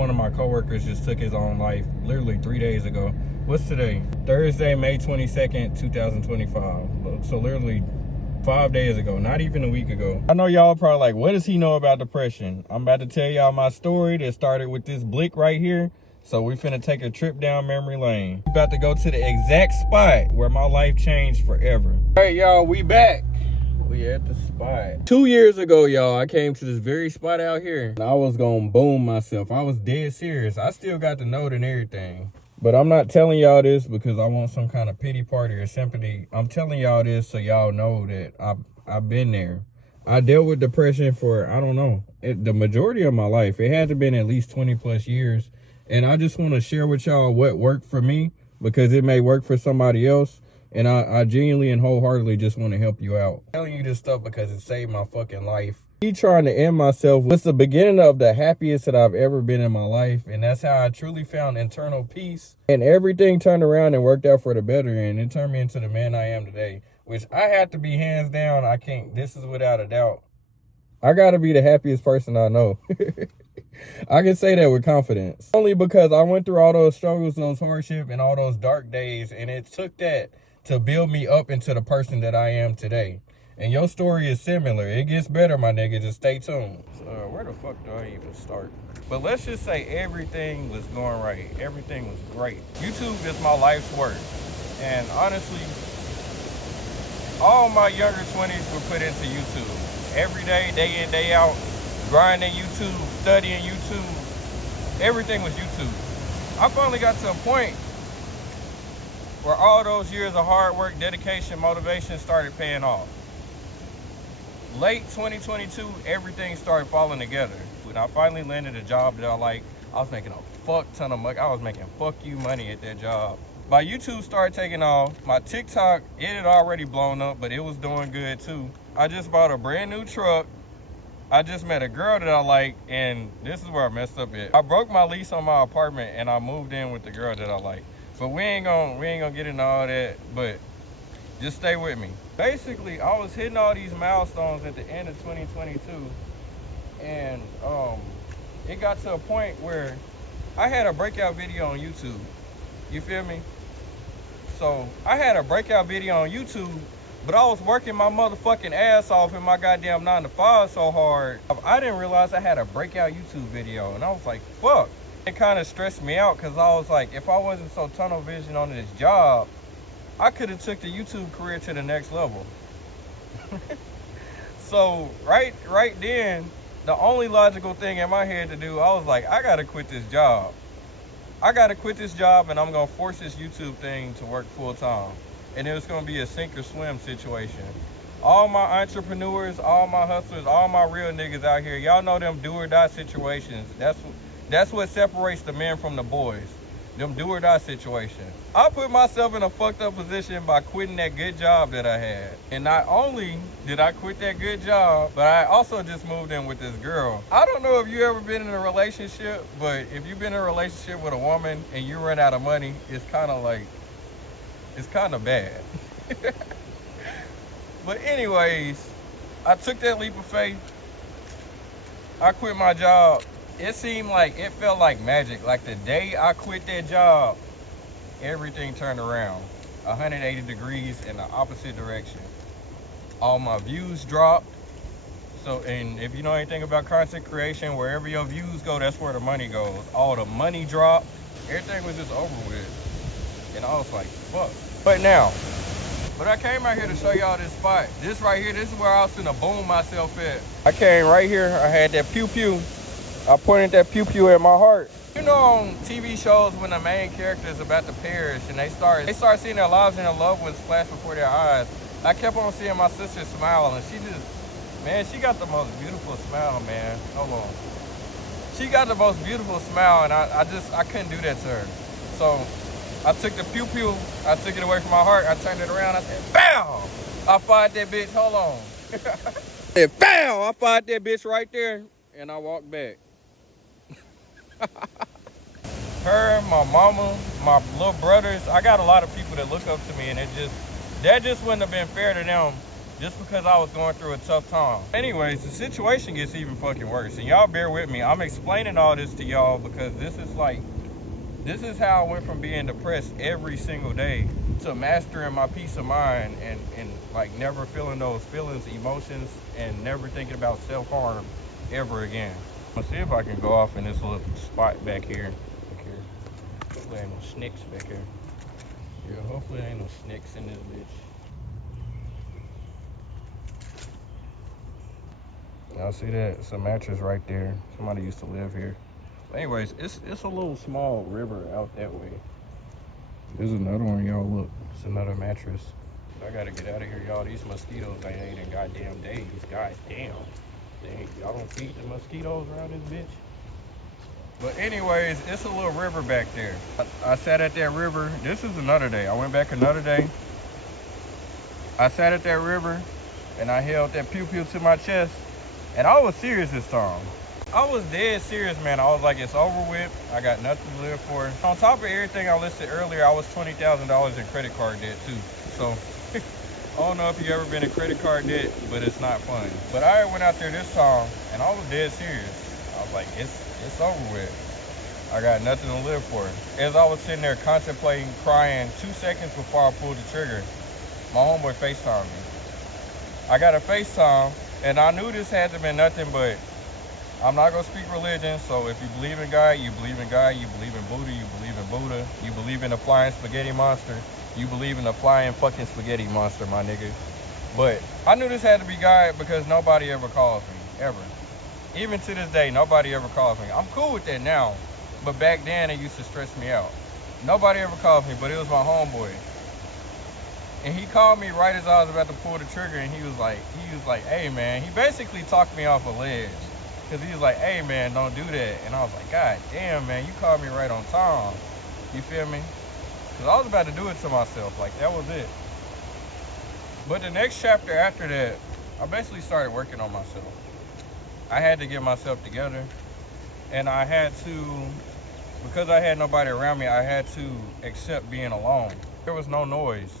one of my coworkers just took his own life literally 3 days ago. What's today? Thursday, May 22nd, 2025. So literally 5 days ago, not even a week ago. I know y'all probably like, what does he know about depression? I'm about to tell y'all my story that started with this blick right here. So we finna take a trip down memory lane. We about to go to the exact spot where my life changed forever. All right, y'all, we back. We at the spot. 2 years ago, y'all, I came to this very spot out here and I was gonna boom myself. I was dead serious. I still got the note and everything. But I'm not telling y'all this because I want some kind of pity party or sympathy. I'm telling y'all this so y'all know that I've been there. I dealt with depression for, I don't know, the majority of my life. It had to been at least 20 plus years. And I just want to share with y'all what worked for me because it may work for somebody else. And I genuinely and wholeheartedly just want to help you out. I'm telling you this stuff because it saved my fucking life. Me trying to end myself was the beginning of the happiest that I've ever been in my life. And that's how I truly found internal peace. And everything turned around and worked out for the better. And it turned me into the man I am today. Which I have to be hands down. I can't, this is without a doubt. I got to be the happiest person I know. I can say that with confidence. Only because I went through all those struggles, those hardships, and all those dark days. And it took that to build me up into the person that I am today. And your story is similar. It gets better, my nigga. Just stay tuned. So, where the fuck do I even start? But let's just say everything was going right. Everything was great. YouTube is my life's work. And honestly, all my younger 20s were put into YouTube. Every day, day in, day out, grinding YouTube, studying YouTube. Everything was YouTube. I finally got to a point where all those years of hard work, dedication, motivation started paying off. Late 2022, everything started falling together. When I finally landed a job that I like, I was making a fuck ton of money. I was making fuck you money at that job. My YouTube started taking off. My TikTok, it had already blown up, but it was doing good too. I just bought a brand new truck. I just met a girl that I like, and this is where I messed up at. I broke my lease on my apartment and I moved in with the girl that I like. But we ain't gonna get into all that, but just stay with me. Basically, I was hitting all these milestones at the end of 2022, and it got to a point where I had a breakout video on YouTube. You feel me? So I had a breakout video on YouTube, but I was working my motherfucking ass off in my goddamn 9 to 5 so hard. I didn't realize I had a breakout YouTube video, and I was like, fuck. It kind of stressed me out because I was like, if I wasn't so tunnel vision on this job, I could have took the YouTube career to the next level. So right then, the only logical thing in my head to do, I was like, I gotta quit this job. I gotta quit this job and I'm gonna force this YouTube thing to work full time. And it was gonna be a sink or swim situation. All my entrepreneurs, all my hustlers, all my real niggas out here, y'all know them do or die situations. That's what separates the men from the boys. Them do or die situations. I put myself in a fucked up position by quitting that good job that I had. And not only did I quit that good job, but I also just moved in with this girl. I don't know if you ever been in a relationship, but if you've been in a relationship with a woman and you run out of money, it's kind of bad. But anyways, I took that leap of faith. I quit my job. It felt like magic. Like the day I quit that job, everything turned around 180 degrees in the opposite direction. All my views dropped. So, and if you know anything about content creation, wherever your views go, that's where the money goes. All the money dropped. Everything was just over with. And I was like, fuck. But I came out here to show y'all this spot. This right here, this is where I was finna boom myself at. I came right here. I had that pew-pew. I pointed that pew-pew at my heart. You know, on TV shows when the main character is about to perish and they start seeing their lives and their loved ones flash before their eyes. I kept on seeing my sister smile, and she got the most beautiful smile, man. Hold on. She got the most beautiful smile, and I couldn't do that to her. So I took the pew-pew, I took it away from my heart, I turned it around, I said, BAM! I fired that bitch, hold on. I said, BAM! I fired that bitch right there, and I walked back. Her, my mama, my little brothers, I got a lot of people that look up to me, and that just wouldn't have been fair to them just because I was going through a tough time. Anyways, the situation gets even fucking worse. And y'all bear with me. I'm explaining all this to y'all because this is how I went from being depressed every single day to mastering my peace of mind and like never feeling those feelings, emotions, and never thinking about self-harm ever again. Let's see if I can go off in this little spot back here. Hopefully ain't no snakes back here. Yeah, hopefully ain't no snakes in this bitch. Y'all see that? It's a mattress right there. Somebody used to live here. Anyways, it's a little small river out that way. There's another one, y'all. Look, it's another mattress. I gotta get out of here, y'all. These mosquitoes ain't ate in goddamn days. God damn. Dang, y'all don't feed the mosquitoes around this bitch. But anyways, it's a little river back there. I sat at that river. This is another day. I went back another day. I sat at that river and I held that pew-pew to my chest. And I was serious this time. I was dead serious, man. I was like, it's over with. I got nothing to live for. On top of everything I listed earlier, I was $20,000 in credit card debt too. So I don't know if you ever been in credit card debt, but it's not fun. But I went out there this time and I was dead serious. I was like, it's over with. I got nothing to live for. As I was sitting there contemplating, crying, 2 seconds before I pulled the trigger, my homeboy FaceTimed me. I got a FaceTime and I knew this had to have been nothing but, I'm not gonna speak religion, so if you believe in God, you believe in God, you believe in Buddha, you believe in Buddha, you believe in the flying spaghetti monster, you believe in the flying fucking spaghetti monster, my nigga. But I knew this had to be God because nobody ever calls me, ever. Even to this day, nobody ever calls me. I'm cool with that now, but back then it used to stress me out. Nobody ever called me, but it was my homeboy. And he called me right as I was about to pull the trigger, and he was like, hey man, he basically talked me off a ledge. Cause he was like, hey man, don't do that. And I was like, God damn man, you called me right on time. You feel me? Cause I was about to do it to myself, like that was it. But the next chapter after that, I basically started working on myself. I had to get myself together. And I had to, because I had nobody around me, I had to accept being alone. There was no noise.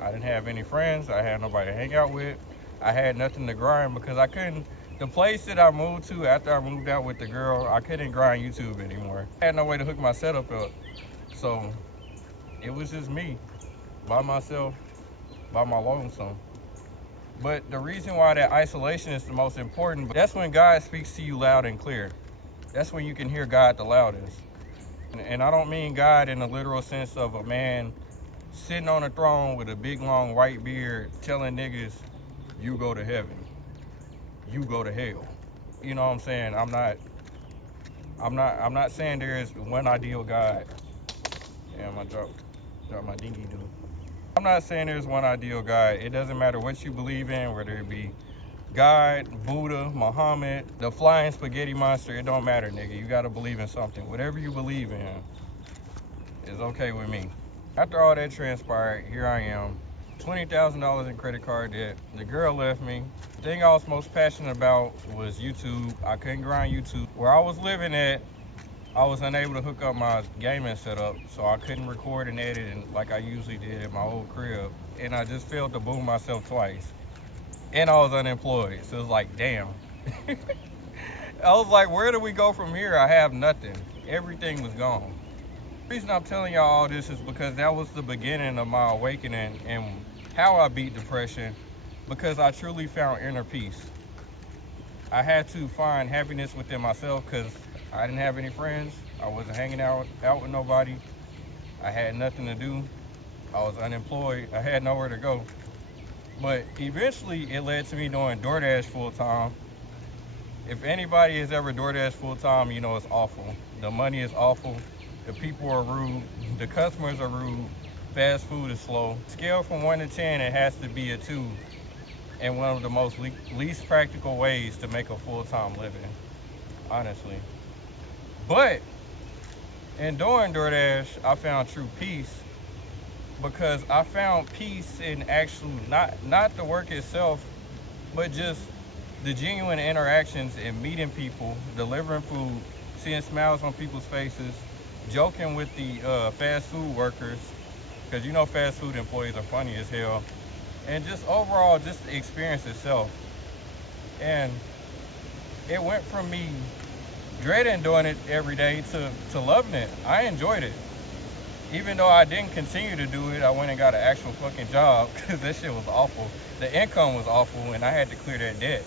I didn't have any friends. I had nobody to hang out with. I had nothing to grind because I couldn't. The place that I moved to after I moved out with the girl, I couldn't grind YouTube anymore. I had no way to hook my setup up. So it was just me, by myself, by my lonesome. But the reason why that isolation is the most important, that's when God speaks to you loud and clear. That's when you can hear God the loudest. And I don't mean God in the literal sense of a man sitting on a throne with a big long white beard telling niggas, you go to heaven. You go to hell. You know what I'm saying? I'm not saying there is one ideal God. Damn, I dropped my dinky dude. I'm not saying there's one ideal God. It doesn't matter what you believe in, whether it be God, Buddha, Muhammad, the flying spaghetti monster, it don't matter, nigga. You gotta believe in something. Whatever you believe in is okay with me. After all that transpired, here I am. $20,000 in credit card debt. The girl left me. The thing I was most passionate about was YouTube. I couldn't grind YouTube. Where I was living at, I was unable to hook up my gaming setup, so I couldn't record and edit like I usually did at my old crib. And I just failed to boom myself twice. And I was unemployed, so it was like, damn. I was like, where do we go from here? I have nothing. Everything was gone. The reason I'm telling y'all all this is because that was the beginning of my awakening and how I beat depression, because I truly found inner peace. I had to find happiness within myself because I didn't have any friends. I wasn't hanging out with nobody. I had nothing to do. I was unemployed. I had nowhere to go. But eventually it led to me doing DoorDash full time. If anybody has ever DoorDash full time, you know it's awful. The money is awful. The people are rude. The customers are rude. Fast food is slow. Scale from 1 to 10, it has to be a 2. And one of the most least practical ways to make a full-time living, honestly. But in doing DoorDash, I found true peace, because I found peace in actually not the work itself, but just the genuine interactions and meeting people, delivering food, seeing smiles on people's faces, joking with the fast food workers, because you know fast food employees are funny as hell, and just overall, just the experience itself. And it went from me dreading doing it every day to loving it. I enjoyed it. Even though I didn't continue to do it, I went and got an actual fucking job because that shit was awful. The income was awful and I had to clear that debt.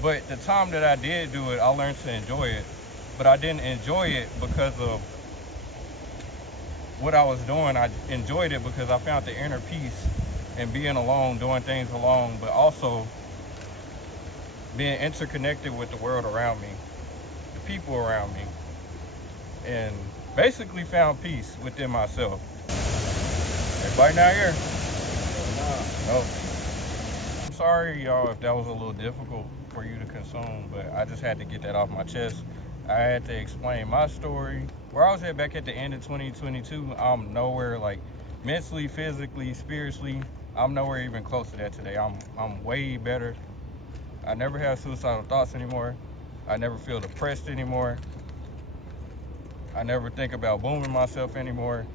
But the time that I did do it, I learned to enjoy it. But I didn't enjoy it because of what I was doing. I enjoyed it because I found the inner peace and being alone, doing things alone, but also being interconnected with the world around me, the people around me, and basically found peace within myself. Everybody not here? No. I'm sorry, y'all, if that was a little difficult for you to consume, but I just had to get that off my chest. I had to explain my story. Where I was at back at the end of 2022, I'm nowhere, like mentally, physically, spiritually, I'm nowhere even close to that today. I'm way better. I never have suicidal thoughts anymore. I never feel depressed anymore. I never think about booming myself anymore.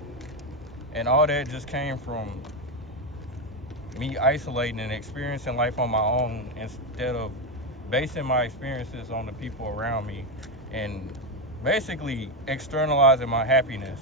And all that just came from me isolating and experiencing life on my own instead of basing my experiences on the people around me and basically externalizing my happiness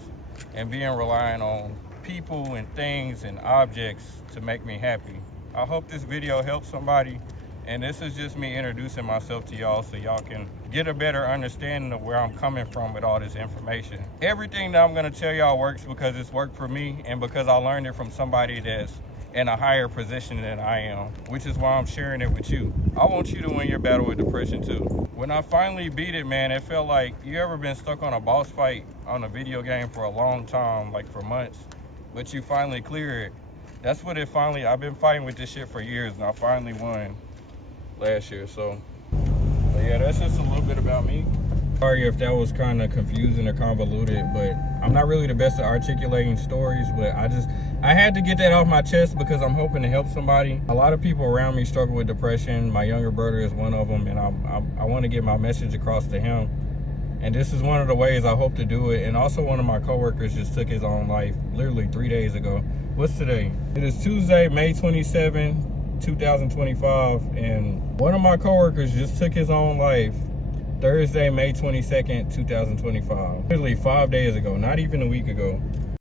and being reliant on people and things and objects to make me happy. I hope this video helps somebody. And this is just me introducing myself to y'all so y'all can get a better understanding of where I'm coming from with all this information. Everything that I'm gonna tell y'all works because it's worked for me and because I learned it from somebody that's in a higher position than I am, which is why I'm sharing it with you. I want you to win your battle with depression too. When I finally beat it, man, it felt like, you ever been stuck on a boss fight on a video game for a long time, like for months, but you finally clear it? That's what it finally, I've been fighting with this shit for years and I finally won last year. So yeah, that's just a little bit about me. Sorry if that was kind of confusing or convoluted, but I'm not really the best at articulating stories, but I had to get that off my chest because I'm hoping to help somebody. A lot of people around me struggle with depression. My younger brother is one of them, and I want to get my message across to him, and this is one of the ways I hope to do it. And also, one of my coworkers just took his own life literally 3 days ago. What's today? It is Tuesday, May 27, 2025, and one of my coworkers just took his own life Thursday, May 22nd, 2025. Literally 5 days ago, not even a week ago.